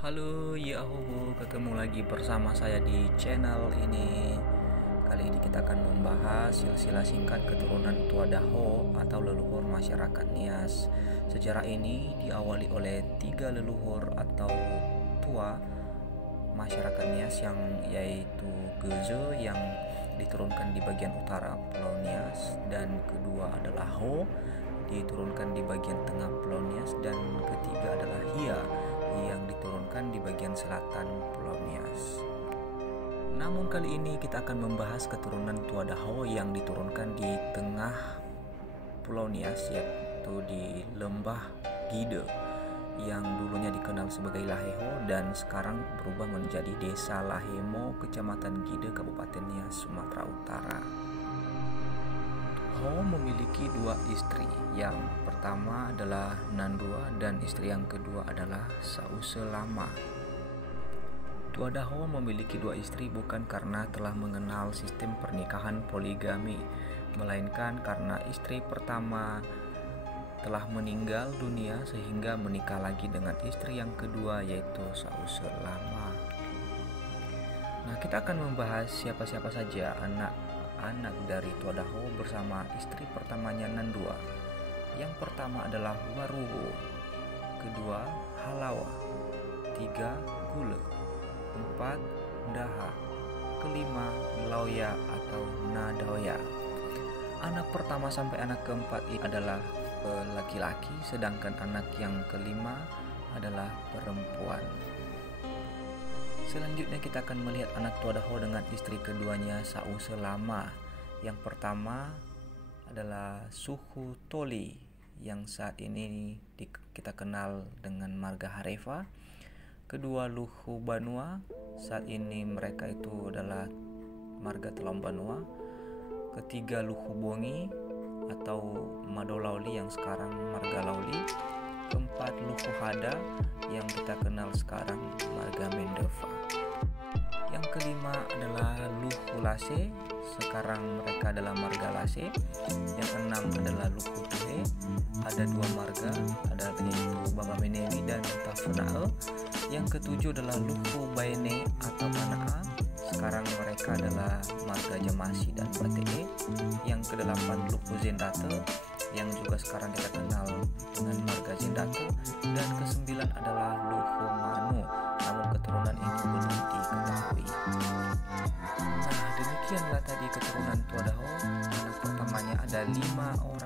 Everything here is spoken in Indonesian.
Halo, ya ketemu lagi bersama saya di channel ini. Kali ini kita akan membahas silsilah singkat keturunan Tua Daho atau leluhur masyarakat Nias. Sejarah ini diawali oleh 3 leluhur atau tua masyarakat Nias yang yaitu Geze yang diturunkan di bagian utara Pulau Nias, dan kedua adalah Ho diturunkan di bagian tengah Pulau Nias, dan ketiga adalah Hia yang diturunkan di bagian selatan Pulau Nias. Namun kali ini kita akan membahas keturunan Tua Daho yang diturunkan di tengah Pulau Nias, yaitu di Lembah Gide yang dulunya dikenal sebagai Laheho dan sekarang berubah menjadi Desa Lahemo, Kecamatan Gide, Kabupaten Nias, Sumatera Utara. Ho memiliki 2 istri. Yang pertama adalah Nandua dan istri yang kedua adalah Sause Lama. Tua Daho memiliki 2 istri bukan karena telah mengenal sistem pernikahan poligami, melainkan karena istri pertama telah meninggal dunia sehingga menikah lagi dengan istri yang kedua, yaitu Sause Lama. Nah, kita akan membahas siapa-siapa saja anak dari Tua Daho bersama istri pertamanya Nandua. Yang pertama adalah Waruwo, kedua Halawa, 3 Gule, 4 Daha, kelima Lauya atau Nadoya. Anak pertama sampai anak keempat adalah laki-laki, sedangkan anak yang kelima adalah perempuan. Selanjutnya kita akan melihat anak Tua Daho dengan istri keduanya Sause Lama. Yang pertama adalah Suhu Toli yang saat ini kita kenal dengan marga Hareva. Kedua Luhu Banua, saat ini mereka itu adalah marga Telom Banua. Ketiga Luhu Bongi atau Mado Lauli yang sekarang marga Lauli. Keempat Luhu Hada yang kita kenal sekarang marga Mendeva. Yang kelima adalah Luhu Lase, sekarang mereka adalah marga Lase. Yang keenam adalah Luhu Tuhe, ada 2 marga, ada yaitu Baba Menewi dan Tafnae. Yang ketujuh adalah Luhu Baene atau Manaa, sekarang mereka adalah marga Jamasi dan Batee. Yang kedelapan Luhu Zendate yang juga sekarang kita kenal dengan marga Zendate. Dan kesembilan adalah Luhu Manu, namun keturunan ini belum diketahui. Nah, demikianlah tadi keturunan Tua Daho. Anak pertamanya ada 5 orang.